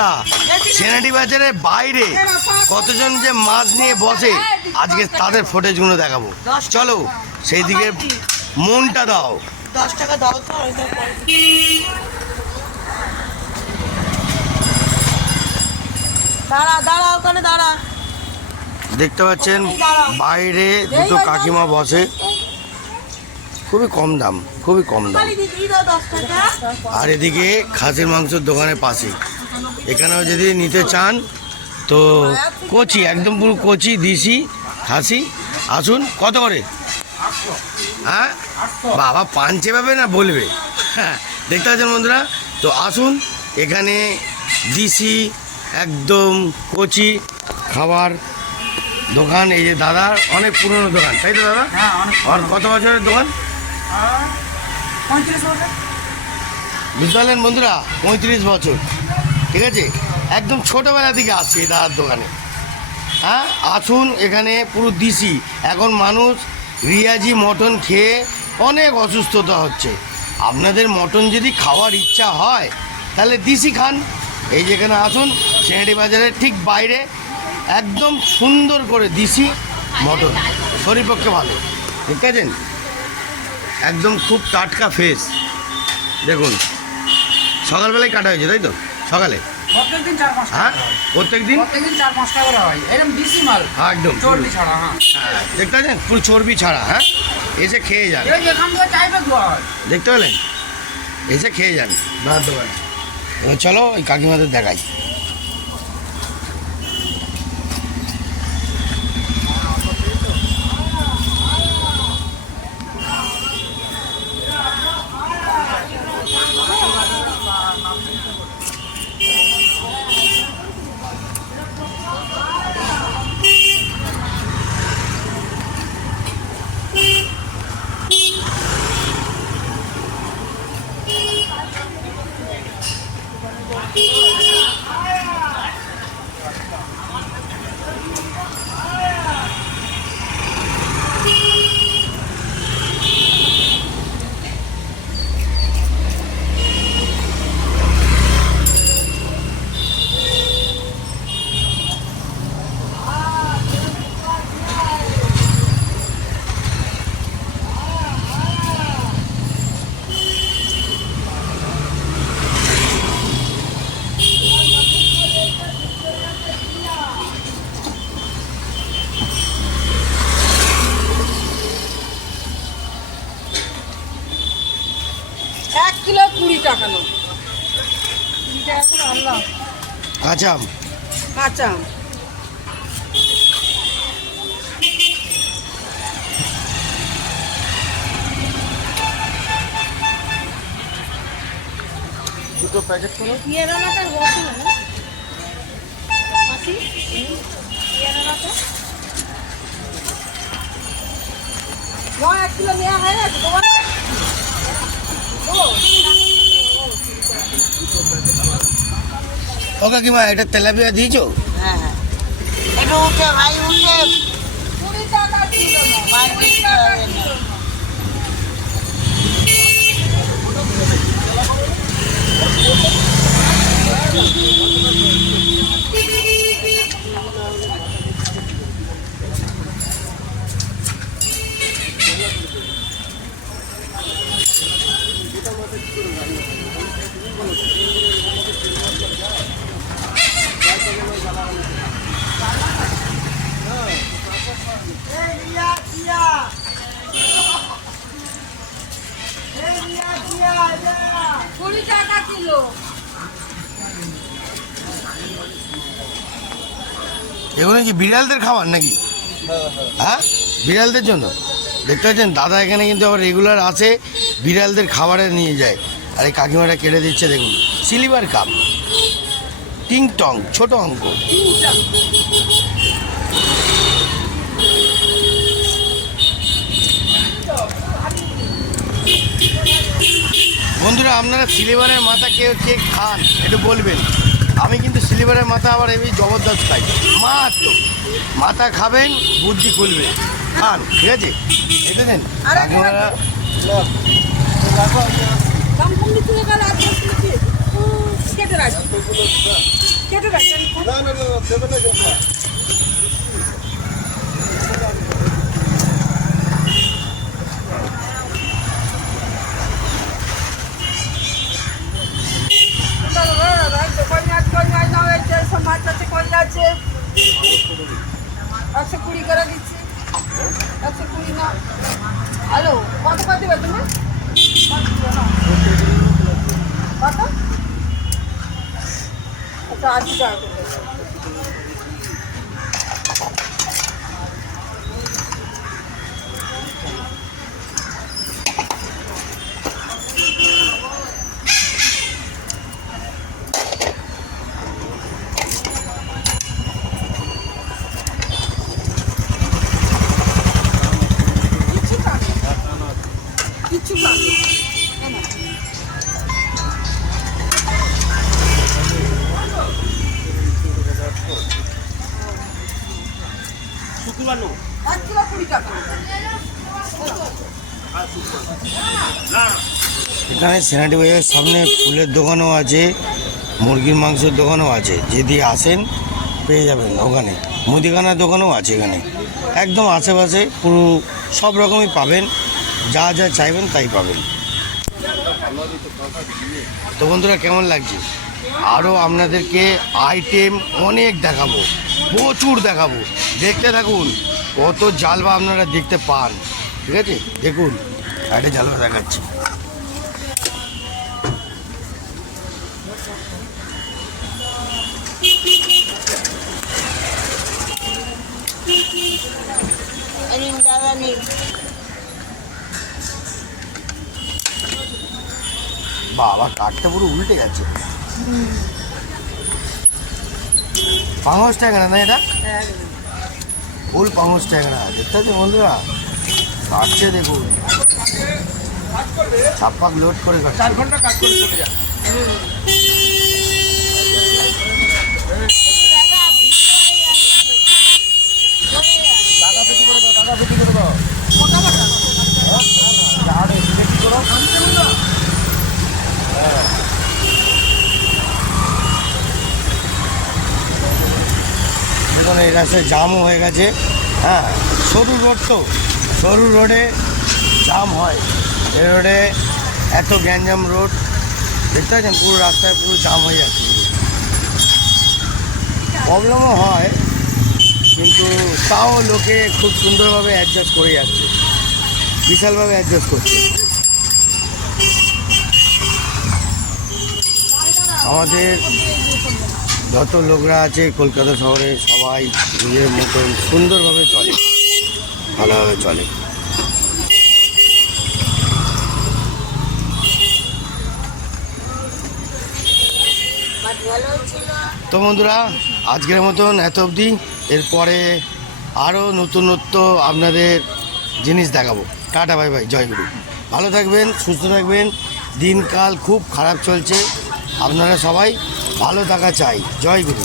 বন্ধুরা, সেনাটি বাজারের বাইরে কতজন যে মাছ নিয়ে বসে আজকে তাদের ফুটেজগুলো দেখাবো। চলো সেই দিকে মনটা দাও। 10 টাকা দাও তো। দাঁড়া দাঁড়া, ওখানে দাঁড়া। দেখতে পাচ্ছেন বাইরে দুটো কাকিমা বসে, খুবই কম দাম, খুবই কম দাম। আর এদিকে খাসির মাংসের দোকানের পাশে, এখানেও যদি নিতে চান তো কচি, একদম পুরো কচি দিশি খাসি। আসুন। কত করে? হ্যাঁ বাবা, পাঞ্চে পাবে না বলবে। হ্যাঁ, দেখতে পাচ্ছেন বন্ধুরা, তো আসুন এখানে দিশি একদম কচি খাবার দোকান। এই যে দাদার অনেক পুরনো দোকান, তাই তো দাদা? আর কত বছরের দোকান? বুঝতে পারলেন বন্ধুরা, 35 বছর। ঠিক আছে, একদম ছোটোবেলা থেকে আসছে এই দাদার দোকানে। হ্যাঁ, আসুন এখানে পুরো দিশি। এখন মানুষ রিয়াজি মটন খেয়ে অনেক অসুস্থতা হচ্ছে। আপনাদের মটন যদি খাওয়ার ইচ্ছা হয় তাহলে দিশি খান। এই যেখানে আসুন, সেনাটি বাজারের ঠিক বাইরে একদম সুন্দর করে দিশি মটন, শরীর পক্ষে ভালো। ঠিক আছে, একদম খুব টাটকা ফ্রেশ। দেখুন সকালবেলায় কাটা হয়েছে, তাই তো? সকালে প্রত্যেকদিন 4-5 হ্যাঁ, প্রত্যেকদিন 4-5 টাকা করে হয়। এরকম দিশি মাল, একদম চর্বি ছাড়া। হ্যাঁ, দেখতে পাচ্ছেন পুরো চর্বি ছাড়া। হ্যাঁ, এসে খেয়ে যান। এই যেখান থেকে চাইবে হয়, দেখতে পেলেন? এসে খেয়ে যান দাদার দোকানে। এবার চলো ওই কাকিমাদের দেখাই। কিলো 20 টাকা না? 20 টাকা করে আনলাম। কাঁচা কাঁচা দুটো প্যাকেট করে পিয়ারানাটার বসে না মাসি, পিয়ারানাটা 1 কিলো নেওয়া হয়ে গেছে তোমার। ও কাকিমা, এটা তেলাপিয়া দিয়েছো? হ্যাঁ হ্যাঁ, একটু উঠে ভাই, উঠে 20 টাকা কিলো না ভাই, 20 টাকা কিলো। এগুলো কি বিড়ালদের খাবার নাকি? হ্যাঁ, বিড়ালদের জন্য। দেখতে পাচ্ছেন দাদা এখানে কিন্তু আবার রেগুলার আসে, বিড়ালদের খাবারে নিয়ে যায়। আর এই কাকিমাটা কেটে দিচ্ছে, দেখুন সিলভার কাপ, টিং টং, ছোট অঙ্ক। বন্ধুরা, আপনারা সিলিভারের মাথা কেউ কে খান একটু বলবেন। আমি কিন্তু সিলিভারের মাথা আবার এমনি জবরদস্ত খাই। মাত্র মাথা খাবেন, বুদ্ধি খুলবে, খান। ঠিক আছে, এটা দেন কাকিমারা। কম কম দিতে গেলে আর কেটে রাখি। $120 করে দিচ্ছি, 120 না। হ্যালো, কত করে দেবে তুমি? কত? আচ্ছা, 80 টাকা করে দেবে। কিচ্ছু পাবে না। 1 কিলো 20 টাকা। এখানে সেনাটি বাজারের সামনে ফুলের দোকানও আছে, মুরগির মাংসের দোকানও আছে। যদি আসেন পেয়ে যাবেন ওখানে। মুদিখানার দোকানও আছে এখানে, একদম আশেপাশে পুরো সব রকমই পাবেন, যা যা চাইবেন তাই পাবেন। তো বন্ধুরা, কেমন লাগছে? আরও আপনাদেরকে আইটেম অনেক দেখাবো, প্রচুর দেখাবো, দেখতে থাকুন। কত জালবা আপনারা দেখতে পান, ঠিক আছে? দেখুন একটা জালবা দেখাচ্ছি। নিন দাদা, নিন। বাবা, কাঠটা পুরো উল্টে যাচ্ছে। পাঙস ট্যাংরা না এটা? ফুল পাঙস ট্যাংরা, দেখতে পাচ্ছি বন্ধুরা, কাটছে দেখুন, ছাপ্পাক লোড করে কাটছে। 4 ঘন্টা কাজ করে চলে যায়। টাকা বেশি করে দাও, টাকা বেশি করে দাও। মোটা মোটা। আরে বেশি করো। এখন এই রাস্তায় জামও হয়ে গেছে। হ্যাঁ, সরু রোড, তো সরু রোডে জাম হয়। এই রোডে এত গ্যাঞ্জাম রোড, দেখতে পাচ্ছেন পুরো রাস্তায় পুরো জাম হয়ে যাচ্ছে। প্রবলেমও হয়, কিন্তু তাও লোকে খুব সুন্দরভাবে অ্যাডজাস্ট করে যাচ্ছে, বিশালভাবে অ্যাডজাস্ট করছে। আমাদের যত লোকরা আছে কলকাতা শহরে, সবাই নিজের মতন সুন্দরভাবে চলে, ভালোভাবে চলে। তো বন্ধুরা, আজকের মতন এত অবধি। এরপরে আরও নতুনত্ব আপনাদের জিনিস দেখাবো। টাটা, বাই বাই, জয়গুরু। ভালো থাকবেন, সুস্থ থাকবেন। দিনকাল খুব খারাপ চলছে, আপনারা সবাই ভালো থাকা চাই। জয়গুরু।